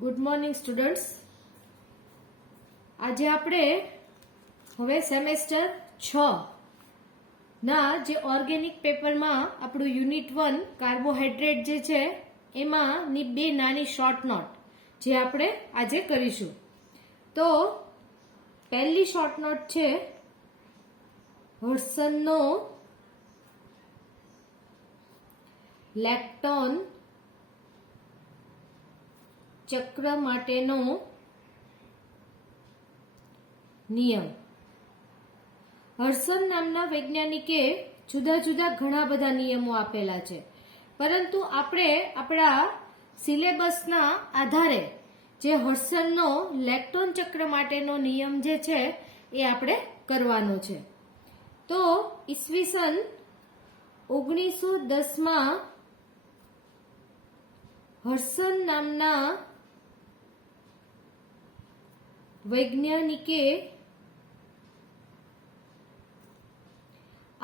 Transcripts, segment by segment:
Good morning students. આજે આપણે હવે સેમેસ્ટર 6 ના જે ઓર્ગેનિક પેપરમાં આપણું યુનિટ 1 કાર્બોહાઈડ્રેટ જે છે એમાંની બે નાની શોર્ટ નોટ જે આપણે આજે કરીશું. તો પહેલી શોર્ટ નોટ છે હડસનનો લેક્ટોન ચક્ર માટેનો નિયમ. હડસન નામના વૈજ્ઞાનિકે જુદા જુદા ઘણા બધા નિયમો આપેલા છે, પરંતુ આપણે આપણા સિલેબસના આધારે જે હડસનનો લેક્ટોન ચક્ર માટેનો નિયમ જે છે એ આપણે કરવાનો છે. તો ઈસવીસન 1910માં હડસન નામના વૈજ્ઞાનિકે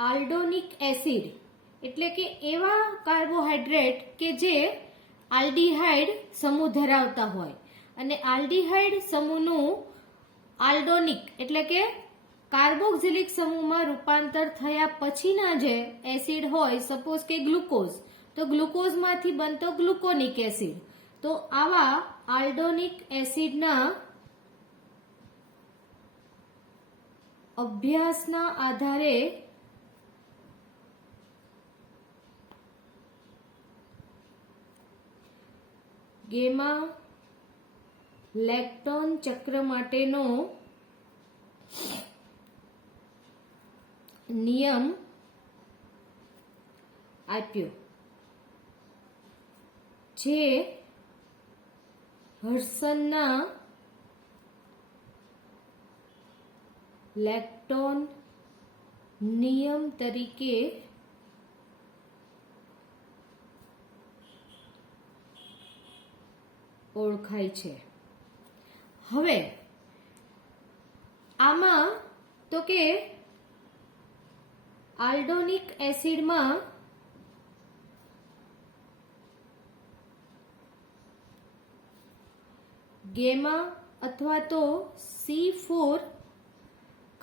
આલ્ડોનિક એસિડ એટલે કે એવા કાર્બોહાઈડ્રેટ કે જે આલ્ડીહાઇડ સમૂહ ધરાવતા હોય અને આલ્ડીહાઇડ સમૂહનું આલ્ડોનિક એટલે કે કાર્બોક્સિલિક સમૂહમાં રૂપાંતર થયા પછીના જે એસિડ હોય, સપોઝ કે ગ્લુકોઝ, તો ગ્લુકોઝમાંથી બનતો ગ્લુકોનિક એસિડ. તો આવા આલ્ડોનિક એસિડના અભ્યાસના આધારે ગેમા લેક્ટોન ચક્ર માટેનો નિયમ આપ્યો, જે હડસનના લેક્ટોન નિયમ તરીકે ઓળખાય છે. હવે આમાં તો કે આલ્ડોનિક એસિડમાં ગેમા અથવા તો C4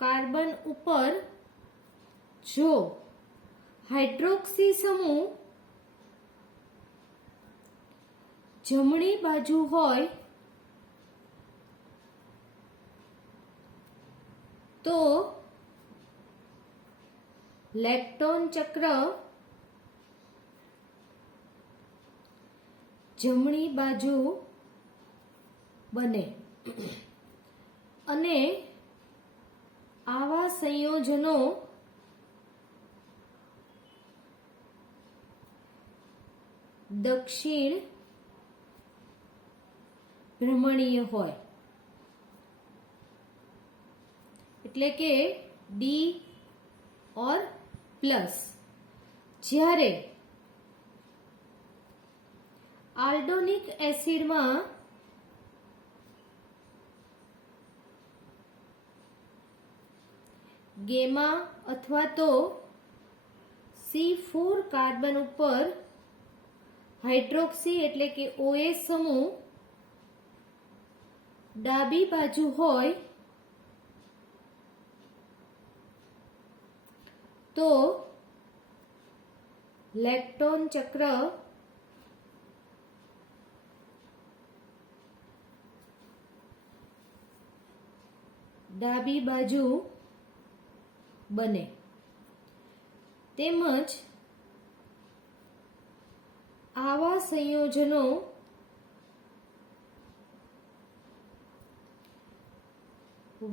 કાર્બન ઉપર જો હાઇડ્રોક્સી સમૂહ જમણી બાજુ હોય તો લેક્ટોન ચક્ર જમણી બાજુ બને અને આવા સંયોજનો દક્ષિણ ભ્રમણીય હોય, એટલે કે ડી ઓર પ્લસ. જ્યારે આલ્ડોનિક એસિડમાં ગેમા અથવા તો C4 કાર્બન ઉપર હાઇડ્રોક્સી એટલે કે OH સમૂહ ડાબી બાજુ હોય તો લેક્ટોન ચક્ર ડાબી બાજુ બને. તેમજ આવા સંયોજનો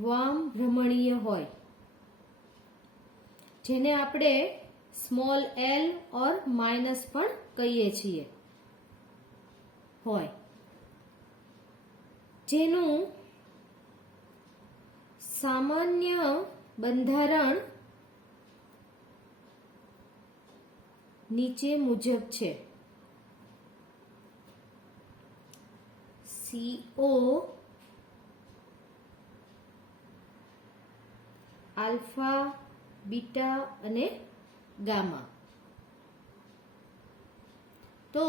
વામ ભ્રમણીય હોય, જેને આપણે સ્મોલ l ઓર માઇનસ પણ કહીએ છીએ હોય, જેનું સામાન્ય બંધારણ નીચે મુજબ છે. CO આલ્ફા, બીટા અને ગામા. તો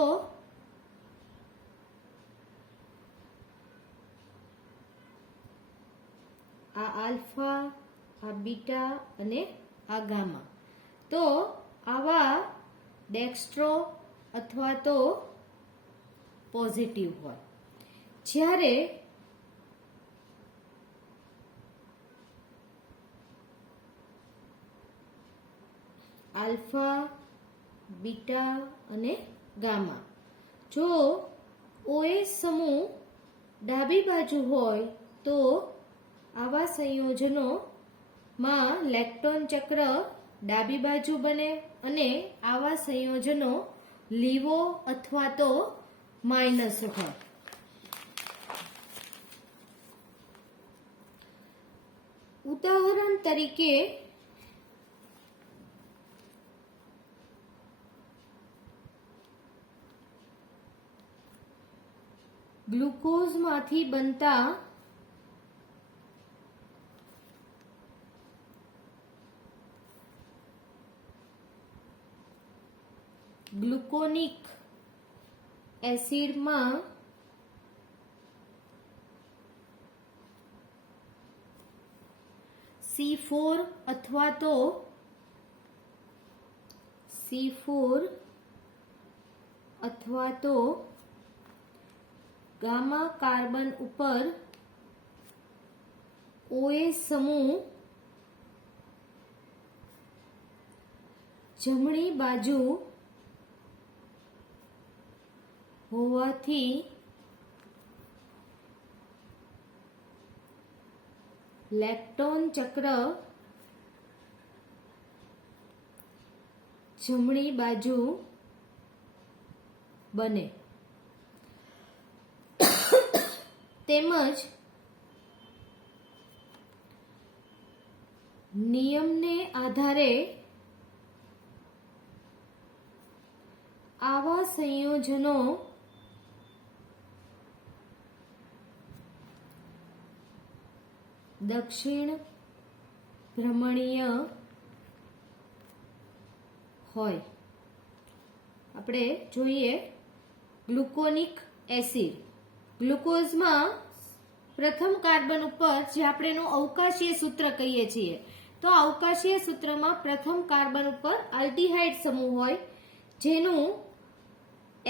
આ આલ્ફા, આ બીટા અને આ ગામા. તો આવા ડેક્સ્ટ્રો અથવા તો પોઝિટિવ હોય. જ્યારે આલ્ફા, બીટા અને ગામા, જો OH સમૂહ ડાબી બાજુ હોય તો આવા સંયોજનોમાં લેક્ટોન ચક્ર ડાબી બાજુ બને અને આવા સંયોજનો લીવો અથવા તો માઇનસ હોય. ઉદાહરણ તરીકે ગ્લુકોઝમાંથી બનતા ગ્લુકોનિક એસિડમાં C4 અથવા તો ગામા કાર્બન ઉપર OH સમૂહ જમણી બાજુ હોવાથી લેક્ટોન ચક્ર જમણી બાજુ બને. તેમજ નિયમને આધારે આવા સંયોજનો દક્ષિણ ભ્રમણીય હોય. આપણે જોઈએ ગ્લુકોનિક એસિડ. ગ્લુકોઝમાં પ્રથમ કાર્બન ઉપર જે આપણે એનું અવકાશીય સૂત્ર કહીએ છીએ, તો અવકાશીય સૂત્રમાં પ્રથમ કાર્બન ઉપર આલ્ડીહાઇડ સમૂહ હોય, જેનું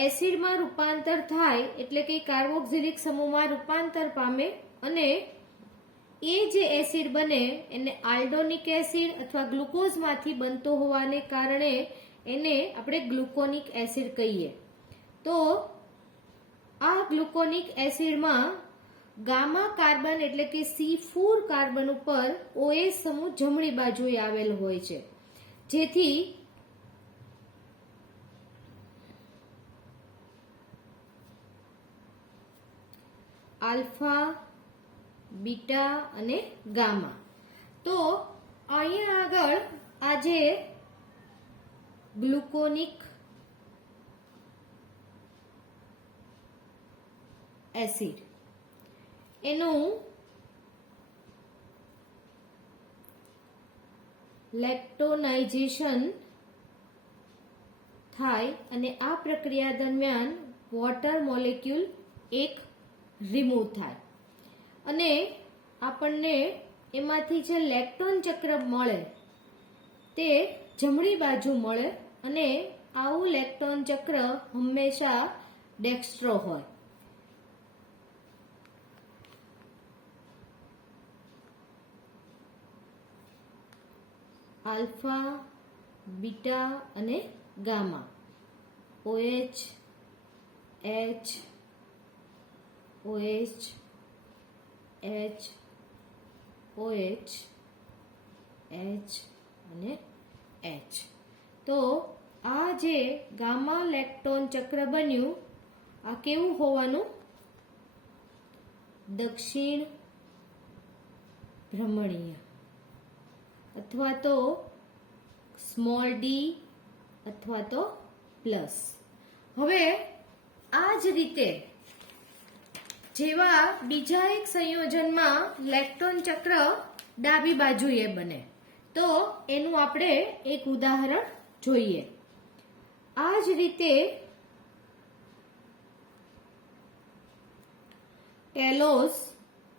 એસિડમાં રૂપાંતર થાય એટલે કે કાર્બોક્સિલિક સમૂહમાં રૂપાંતર પામે અને એ જે એસિડ બને એને આલ્ડોનિક એસિડ અથવા ગ્લુકોઝમાંથી બનતો હોવાને કારણે એને આપણે ગ્લુકોનિક એસિડ કહીએ. તો આ ગ્લુકોનિક એસિડમાં ગામા કાર્બન એટલે કે C4 કાર્બન ઉપર OH સમૂહ જમણી બાજુએ આવેલ હોય છે, જેથી આલ્ફા, બીટા અને ગામા. તો અહીંયા આગળ આ જે ગ્લુકોનિક એસિડ એનું લેક્ટોનાઇઝેશન થાય અને આ પ્રક્રિયા દરમિયાન વોટર મોલેક્યુલ એક રિમૂવ થાય અને આપણને એમાંથી જે લેક્ટોન ચક્ર મળે તે જમણી બાજુ મળે અને આવું લેક્ટોન ચક્ર હંમેશા ડેક્સ્ટ્રો હોય. આલ્ફા, બીટા અને gamma, OH, H, OH, H, OH, H અને H. તો આ જે ગામા લેક્ટોન ચક્ર બન્યું, આ કેવું હોવાનું? દક્ષિણ ભ્રમણીય અથવા તો સ્મોલ ડી અથવા તો પ્લસ. હવે આ જ રીતે જેવા બીજા એક સંયોજનમાં લેક્ટોન ચક્ર ડાબી બાજુએ બને, તો એનું આપણે એક ઉદાહરણ જોઈએ. આ જ રીતે ટેલોસ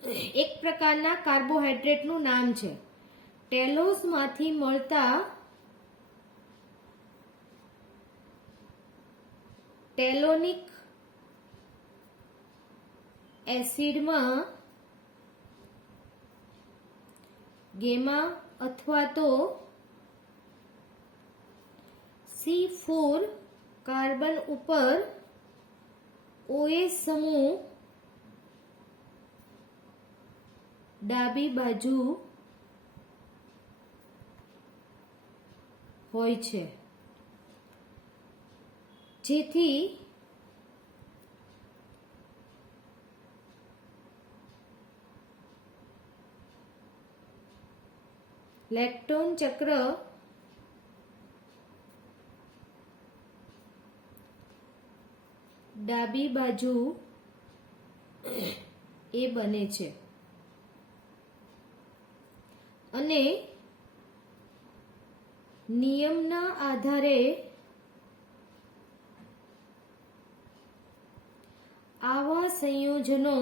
એક પ્રકારના કાર્બોહાઈડ્રેટનું નામ છે. ટેલોસમાંથી મળતા ટેલોનિક એસિડમાં ગેમા અથવા તો C4 કાર્બન ઉપર OH સમૂહ ડાબી બાજુ હોય છે, જેથી લેક્ટોન ચક્ર ડાબી બાજુ એ બને છે અને નિયમના આધારે આવા સંયોજનો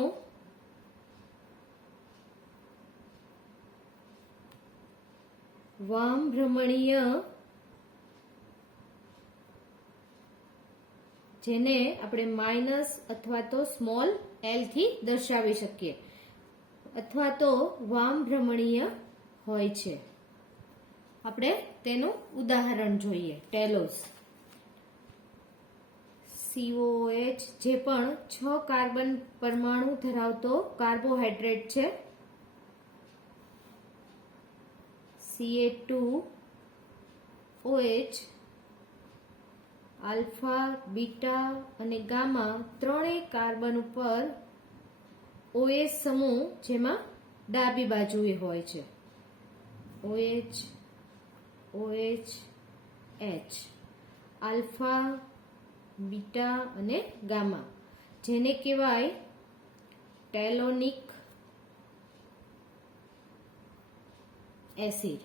વામભ્રમણીય, જેને આપણે માઇનસ અથવા તો સ્મોલ l થી દર્શાવી શકીએ, અથવા તો વામભ્રમણીય હોય છે. આપણે તેનું ઉદાહરણ જોઈએ. ટેલોસ COOH જે પણ 6 કાર્બન પરમાણુ ધરાવતો કાર્બોહાઈડ્રેટ છે. Ca2OH, આલ્ફા, બીટા અને ગામા ત્રણેય કાર્બન ઉપર OH સમૂહ જેમાં ડાબી બાજુએ હોય છે. OH, OH, H, alpha, beta અને ગામા, જેને કહેવાય ટેલોનિક એસિડ.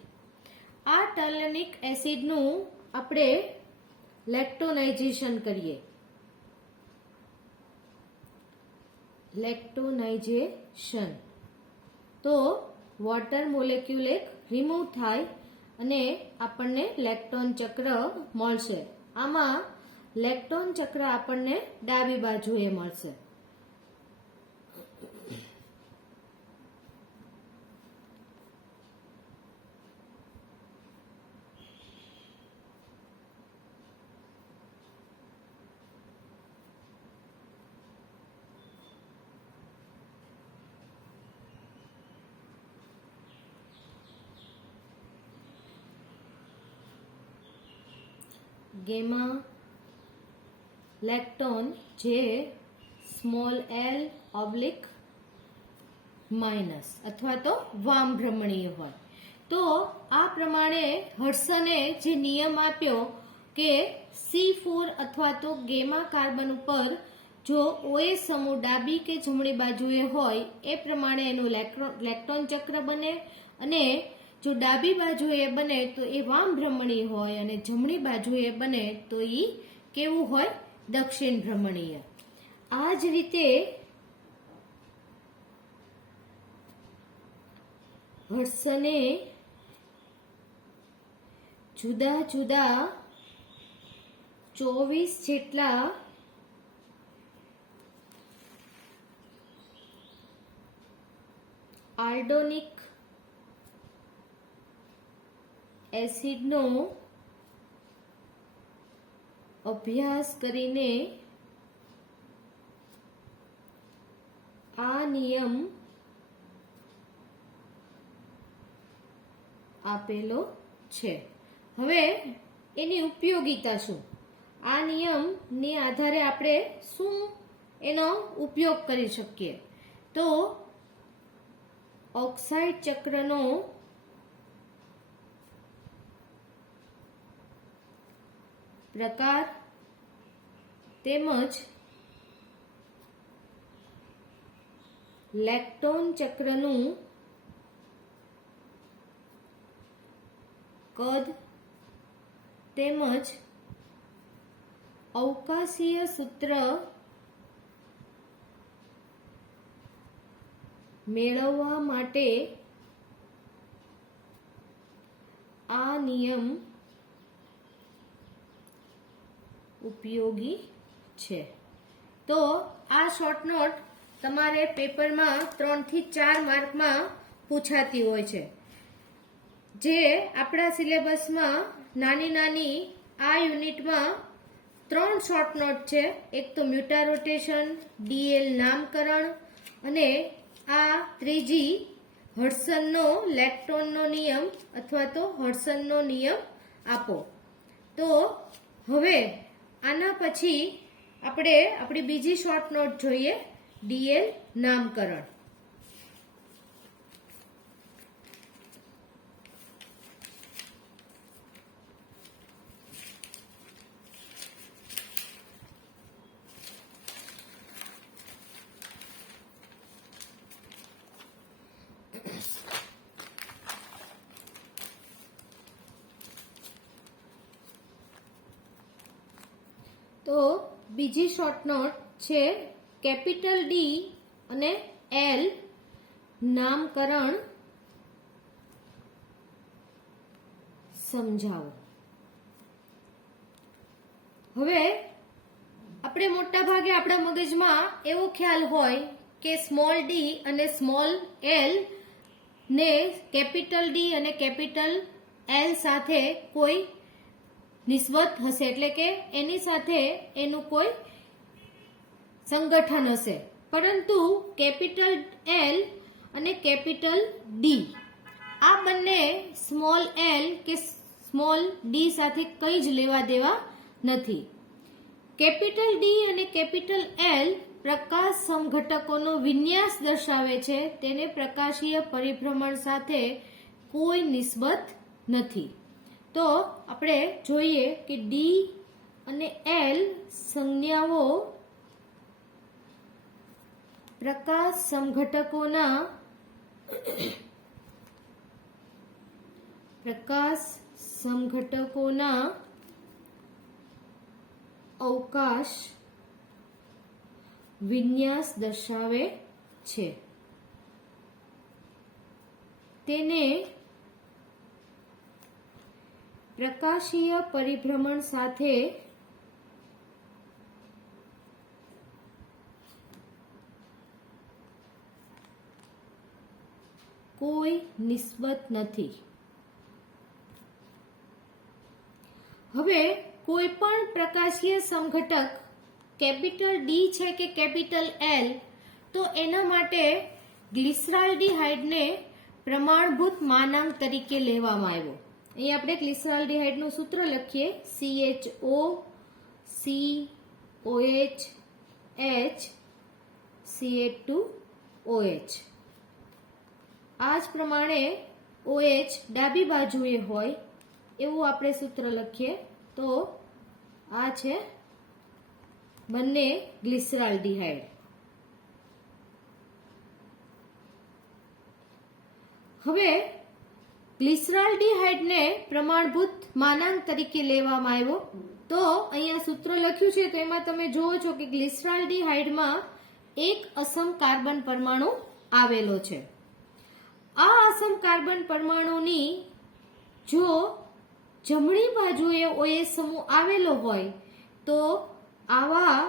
આ ટેલોનિક એસિડનું આપણે લેક્ટોનાઇઝેશન કરીએ. લેક્ટોનાઇઝેશન તો વોટર મોલેક્યુલ એક રિમૂવ થાય અને આપણને લેક્ટોન ચક્ર મળશે. આમાં લેક્ટોન ચક્ર આપણને ડાબી બાજુએ મળશે. ગેમા લેક્ટોન જે સ્મોલ l ઓબ્લિક માઇનસ અથવા તો વામભ્રમણીય હોય. તો આ પ્રમાણે હડસને જે નિયમ આપ્યો કે C4 અથવા તો ગેમા કાર્બન ઉપર જો OH સમૂહ ડાબી કે જમણી બાજુએ હોય એ પ્રમાણે એનું લેક્ટોન ચક્ર બને, અને જો ડાબી બાજુએ બને તો એ વામભ્રમણીય હોય અને જમણી બાજુએ બને તો એ કેવું હોય? દક્ષિણ ભ્રમણીય. આ જ રીતે હડસને જુદા જુદા 24 જેટલા આલ્ડોનિક એસિડનો અભ્યાસ કરીને આ નિયમ આપેલો છે. હવે એની ઉપયોગિતા શું? આ નિયમની આધારે આપણે શું એનો ઉપયોગ કરી શકીએ? તો ઓક્સાઇડ ચક્રનો પ્રકાર તેમજ લેક્ટોન ચક્રનું કદ તેમજ અવકાશીય સૂત્ર મેળવવા માટે આ નિયમ ઉપયોગી છે. તો આ શોર્ટ નોટ તમારે પેપરમાં 3 થી 4 માર્કમાં પૂછાતી હોય છે. જે આપણા સિલેબસમાં નાની નાની આ યુનિટમાં 3 શોર્ટ નોટ છે. એક તો મ્યુટા રોટેશન, ડીએલ નામકરણ અને આ ત્રીજી હડસનનો લેક્ટોનનો નિયમ અથવા તો હડસનનો નિયમ આપો. તો હવે આના પછી આપણે આપણી બીજી શોર્ટ નોટ જોઈએ, ડીએલ નામકરણ. તો બીજી શોર્ટ નોટ છે કેપિટલ ડી અને એલ નામકરણ સમજાવો. હવે આપણે મોટા ભાગે આપણા મગજમાં એવો ખ્યાલ હોય કે સ્મોલ ડી અને સ્મોલ એલ ને કેપિટલ ડી અને કેપિટલ એલ સાથે કોઈ નિસ્બત હશે, એટલે કે એની સાથે એનું કોઈ સંગઠન હશે. પરંતુ કેપિટલ એલ અને કેપિટલ ડી આ બંને small L K small D સાથે કંઈ જ લેવા દેવા નથી. કેપિટલ ડી અને કેપિટલ એલ પ્રકાશ સમઘટકોનો વિન્યાસ દર્શાવે છે, તેને પ્રકાશીય પરિભ્રમણ સાથે કોઈ નિસ્બત નથી. તો આપણે જોઈએ કે ડી અને એલ સંજ્ઞાઓ પ્રકાશ સમઘટકોના અવકાશ વિન્યાસ દર્શાવે છે. તેને પ્રકાશીય પરિભ્રમણ સાથે કોઈ નિસ્બત નથી. હવે કોઈ પણ પ્રકાશીય સમઘટક કેપિટલ ડી છે કે કેપિટલ એલ, તો એના માટે ગ્લિસરાલ્ડીહાઇડને પ્રમાણભૂત માનાંક તરીકે લેવામાં આવ્યો. અહીં આપણે ગ્લિસરાલ્ડીહાઇડનું સૂત્ર લખીએ, CHO COH H CH2OH. આ જ પ્રમાણે OH ડાબી બાજુએ હોય એવું આપણે સૂત્ર લખીએ. તો આ છે બંને ગ્લિસરાલ્ડીહાઇડ. હવે ગ્લિસરાલ્ડીહાઇડને પ્રમાણભૂત માનાંક તરીકે લેવામાં આવ્યો. તો અહીંયા સૂત્ર લખ્યું છે, તો એમાં તમે જુઓ છો કે ગ્લિસરાલ્ડીહાઇડમાં એક અસમ કાર્બન પરમાણુ આવેલો છે. આ અસમ કાર્બન પરમાણુની જો જમણી બાજુએ OH સમૂહ આવેલો હોય તો આવા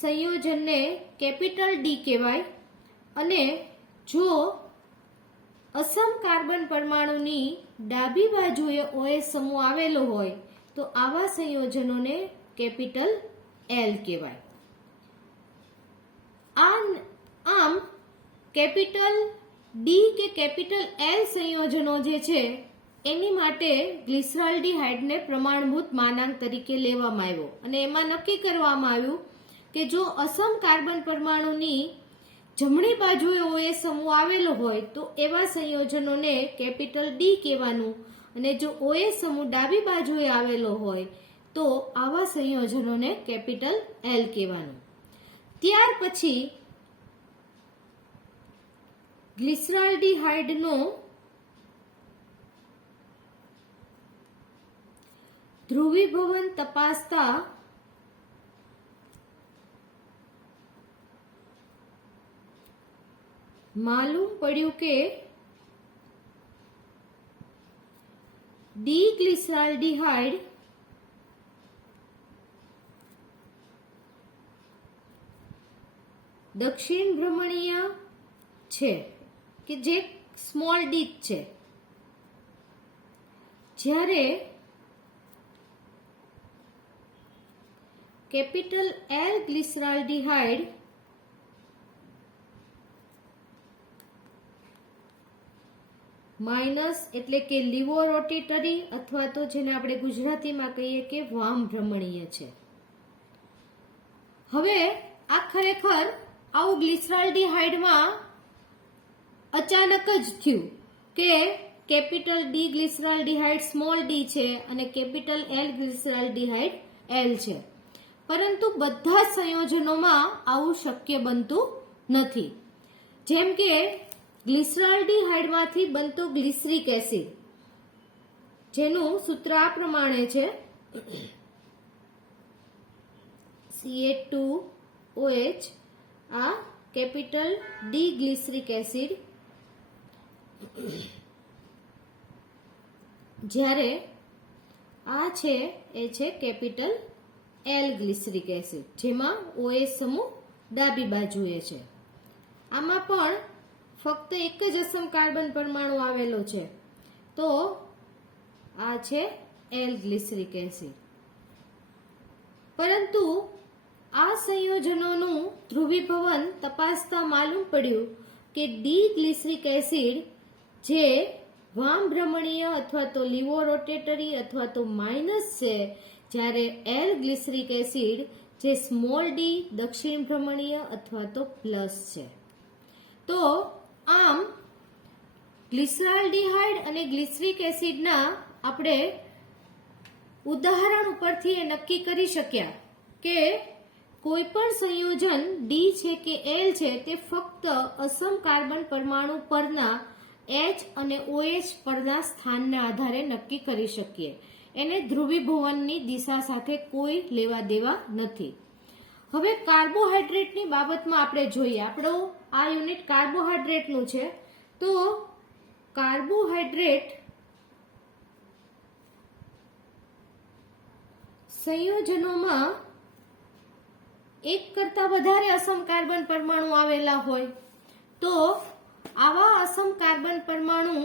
સંયોજનને કેપિટલ ડી કહેવાય, અને જો અસમ કાર્બન પરમાણુની ડાબી બાજુએ OH સમૂહ આવેલો હોય તો આવા સંયોજનોને કેપિટલ એલ કહેવાય. આમ કેપિટલ ડી કે કેપિટલ એલ સંયોજનો જે છે એની માટે ગ્લિસરાલ્ડીહાઇડને પ્રમાણભૂત માનાંક તરીકે લેવામાં આવ્યો, અને એમાં નક્કી કરવામાં આવ્યું કે જો અસમ કાર્બન પરમાણુની જમણી બાજુએ OH સમૂહ આવેલો હોય તો એવા સંયોજનોને કેપિટલ ડી કહેવાનું, અને જો OH સમૂહ ડાબી બાજુએ આવેલો હોય તો આવા સંયોજનોને કેપિટલ એલ કહેવાનું. ત્યાર પછી ગ્લિસરાલ્ડીહાઇડનો ધ્રુવીભવન તપાસતા માલુમ પડ્યું કે ડીગ્લિસરાલ્ડિહાઇડ દક્ષિણ ભ્રમણીય છે કે જે સ્મોલ ડી છે, જ્યારે કેપિટલ એલ ગ્લિસરાલ્ડિહાઇડ માઇનસ એટલે કે લીવોરોટેટરી અથવા તો જેને આપણે ગુજરાતીમાં કહીએ કે વામ ભ્રમણીય છે. હવે આ ખરેખર આવું ગ્લિસરાલ્ડિહાઇડમાં અચાનક જ થયું કે કેપિટલ ડી ગ્લિસરાલ્ડિહાઇડ સ્મોલ ડી છે અને કેપિટલ એલ ગ્લિસરાલ્ડિહાઇડ એલ છે, પરંતુ બધા સંયોજનોમાં આવું શક્ય બનતું નથી. જેમ કે ગ્લિસરાલ્ડિહાઇડમાંથી બનતો ગ્લિસરિક એસિડ, જેનું સૂત્ર આ પ્રમાણે છે CH2OH, આ કેપિટલ ડી ગ્લિસરિક એસિડ, જ્યારે આ છે એ છે કેપિટલ એલ ગ્લિસરિક એસિડ, જેમાં OH સમૂહ ડાબી બાજુએ છે. આમાં પણ ફક્ત એક જ અસમ કાર્બન પરમાણુ આવેલો છે, તો આ છે એલ ગ્લિસરિક એસિડ. પરંતુ આ સંયોજનોનું ધ્રુવીભવન તપાસતા માલુમ પડ્યું કે ડી ગ્લિસરિક એસિડ જે વામ ભ્રમણીય અથવા તો લીવોરોટેટરી અથવા તો માઇનસ છે, જ્યારે એલ ગ્લિસરિક એસિડ જે સ્મોલ ડી દક્ષિણ ભ્રમણીય અથવા તો પ્લસ છે. તો આમ ગ્લિસરાલ્ડિહાઇડ અને ગ્લિસરિક એસિડના આપણે ઉદાહરણ ઉપરથી એ નક્કી કરી શક્યા કે કોઈ પણ સંયોજન ડી છે કે એલ છે તે ફક્ત અસમ કાર્બન પરમાણુ પરના H અને OH પરના સ્થાનના આધારે નક્કી કરી શકીએ. એને ધ્રુવીભવનની દિશા સાથે કોઈ લેવા દેવા નથી. હવે કાર્બોહાઈડ્રેટની બાબતમાં આપણે જોઈએ. આપણો આ યુનિટ કાર્બોહાઈડ્રેટનું છે, તો કાર્બોહાઈડ્રેટ સંયોજનોમાં એક કરતા વધારે અસમ કાર્બન પરમાણુ આવેલા હોય, તો આવા અસમ કાર્બન પરમાણુ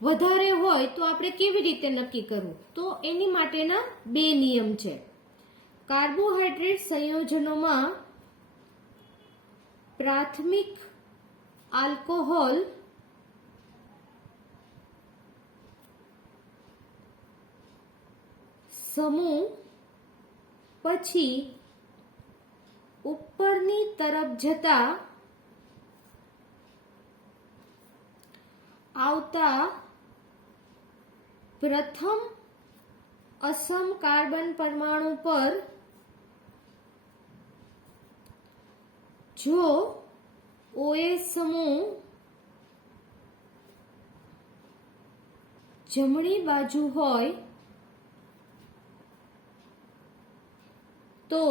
વધારે હોય તો આપણે કેવી રીતે નક્કી કરવું? તો એની માટેના બે નિયમ છે. કાર્બોહાઈડ્રેટ સંયોજનોમાં પ્રાથમિક આલ્કોહોલ સમૂહ પછી ઉપરની તરફ જતા આવતા પ્રથમ અસમ કાર્બન પરમાણુ પર જો OH સમૂહ જમણી બાજુ હોય તો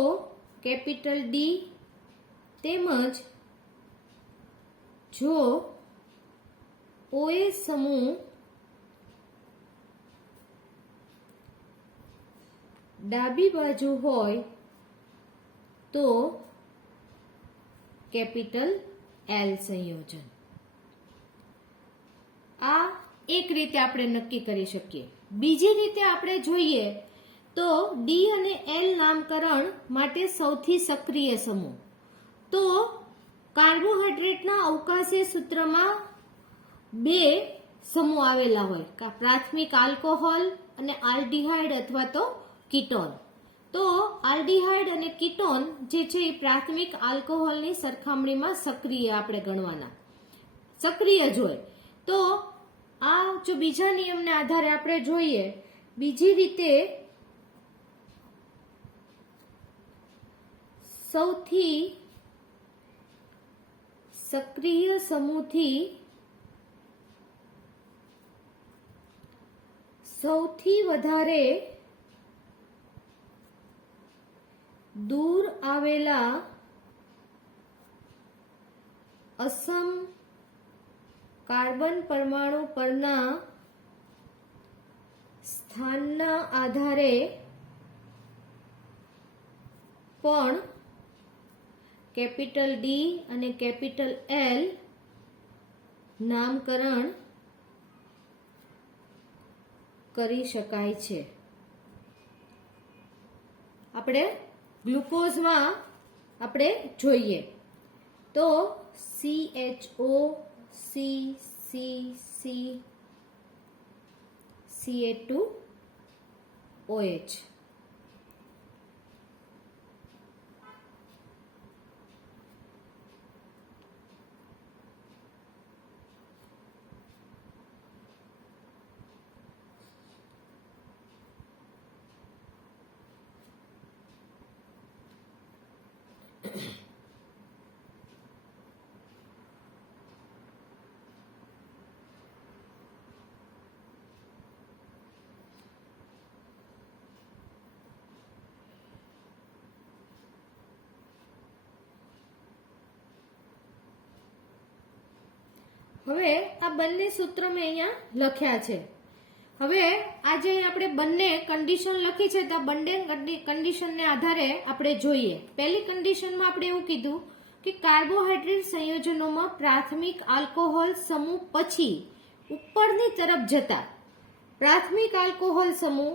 કેપિટલ ડી, તેમજ જો OH સમૂહ ડાબી બાજુ હોય તો કેપિટલ એલ સંયોજન. આ એક રીતે આપણે નક્કી કરી શકીએ. બીજી રીતે આપણે જોઈએ તો ડી અને એલ નામકરણ માટે સૌથી સક્રિય સમૂહ. તો કાર્બોહાઈડ્રેટના અવકાશી સૂત્રમાં બે સમૂહ આવેલા હોય, પ્રાથમિક આલ્કોહોલ અને આલ્ડીહાઇડ અથવા તો કીટોન. તો આલ્ડીહાઇડ અને કીટોન જે છે એ પ્રાથમિક આલ્કોહોલની સરખામણીમાં સક્રિય આપણે ગણવાના, સક્રિય જ હોય. તો આ જો બીજા નિયમને આધારે આપણે જોઈએ, બીજી રીતે સૌથી સક્રિય સમૂહથી સૌથી વધારે દૂર આવેલા અસમ કાર્બન પરમાણુ પરના સ્થાનના આધારે પણ કેપિટલ ડી અને કેપિટલ એલ નામકરણ કરી શકાય છે. આપણે ગ્લુકોઝમાં આપણે જોઈએ તો CHO CCC Ca2OH. હવે આ બંને સૂત્ર મેં અહીંયા લખ્યા છે. હવે આજે આપણે બંને કન્ડિશન લખી છે તો આ બંને કન્ડિશનને આધારે આપણે જોઈએ. પહેલી કન્ડિશનમાં આપણે એવું કીધું કે કાર્બોહાઈડ્રેટ સંયોજનોમાં પ્રાથમિક આલ્કોહોલ સમૂહ પછી ઉપરની તરફ જતા પ્રાથમિક આલ્કોહોલ સમૂહ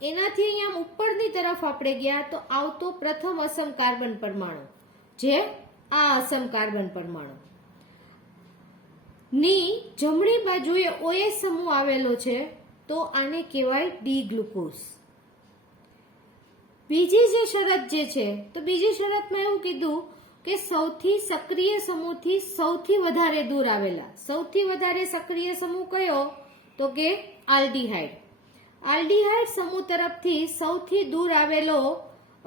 એનાથી અહીંયા ઉપરની તરફ આપણે ગયા તો આવતો પ્રથમ અસમ કાર્બન પરમાણુ જે આ અસમ કાર્બન પરમાણુ ની જમણી બાજુએ OH સમૂહ આવેલો છે તો આને કહેવાય ડી ગ્લુકોઝ. બીજી જે શરત જે છે તો બીજી શરતમાં એવું કીધું કે સૌથી સક્રિય સમૂહથી સૌથી વધારે દૂર આવેલા સૌથી વધારે સક્રિય સમૂહ કયો તો કે આલ્ડીહાઇડ. આલ્ડીહાઇડ સમૂહ તરફથી સૌથી દૂર આવેલો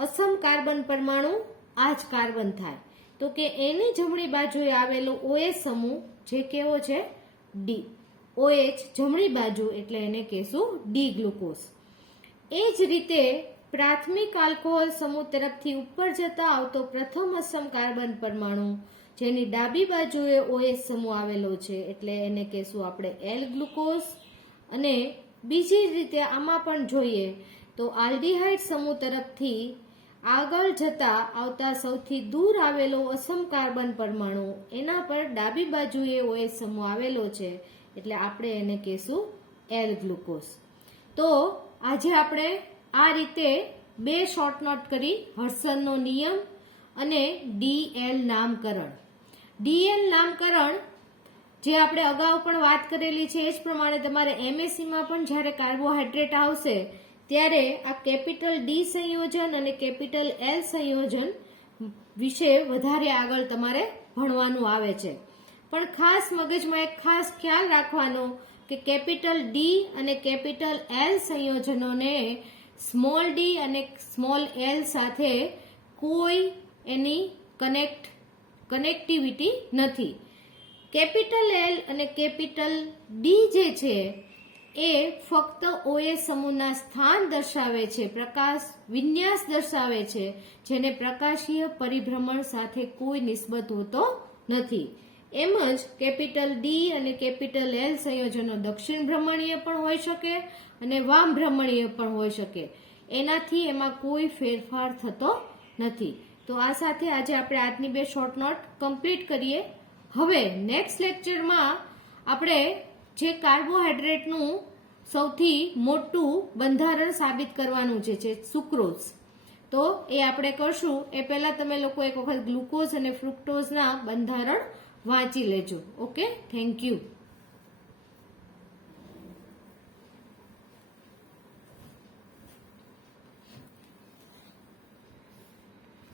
અસમ કાર્બન પરમાણુ આ જ કાર્બન થાય તો કે એની જમણી બાજુએ આવેલો OH સમૂહ જે કેવો છે ડી OH જમણી બાજુ એટલે એને કહેશું ડી ગ્લુકોઝ. એ જ રીતે પ્રાથમિક આલ્કોહોલ સમૂહ તરફથી ઉપર જતા આવતો પ્રથમ અસમ કાર્બન પરમાણુ જેની ડાબી બાજુએ OH સમૂહ આવેલો છે એટલે એને કહેશું આપણે એલ ગ્લુકોઝ. અને બીજી રીતે આમાં પણ જોઈએ તો આલ્ડીહાઇડ સમૂહ તરફથી આગળ જતા આવતા સૌથી દૂર આવેલો અસમ કાર્બન પરમાણુ એના પર ડાબી બાજુએ OH સમૂહ આવેલો છે એટલે આપણે એને કહેશું એલ ગ્લુકોઝ. તો આજે આપણે આ રીતે બે શોર્ટ નોટ કરી હડસનનો નિયમ અને DL નામકરણ. DL નામકરણ જે આપણે અગાઉ પણ વાત કરેલી છે એ જ પ્રમાણે તમારે MScમાં પણ જ્યારે કાર્બોહાઈડ્રેટ આવશે ત્યારે આ કેપિટલ ડી સંયોજન અને કેપિટલ એલ સંયોજન વિશે વધારે આગળ તમારે ભણવાનું આવે છે. પણ ખાસ મગજમાં એક ખાસ ખ્યાલ રાખવાનો કે કેપિટલ ડી અને કેપિટલ એલ સંયોજનોને સ્મોલ ડી અને સ્મોલ એલ સાથે કોઈ એની કનેક્ટિવિટી નથી. કેપિટલ એલ અને કેપિટલ ડી જે છે એ ફક્ત OH સમૂહના સ્થાન દર્શાવે છે, પ્રકાશ વિન્યાસ દર્શાવે છે, જેને પ્રકાશીય પરિભ્રમણ સાથે કોઈ નિસ્બત હોતો નથી. એમ જ કેપિટલ ડી અને કેપિટલ એલ સંયોજનો દક્ષિણ ભ્રમણીય પણ હોઈ શકે અને વામ ભ્રમણીય પણ હોઈ શકે. એનાથી એમાં કોઈ ફેરફાર થતો નથી. તો આ સાથે આજે આપણે આજની બે શોર્ટ નોટ કમ્પ્લીટ કરીએ. હવે નેક્સ્ટ લેક્ચરમાં આપણે જે કાર્બોહાઈડ્રેટનું સૌથી મોટું બંધારણ સાબિત કરવાનું છે સુક્રોઝ, તો એ આપણે કરશું. એ પહેલા તમે લોકો એક વખત ગ્લુકોઝ અને ફ્રુક્ટોઝના બંધારણ વાંચી લેજો. Okay, thank you.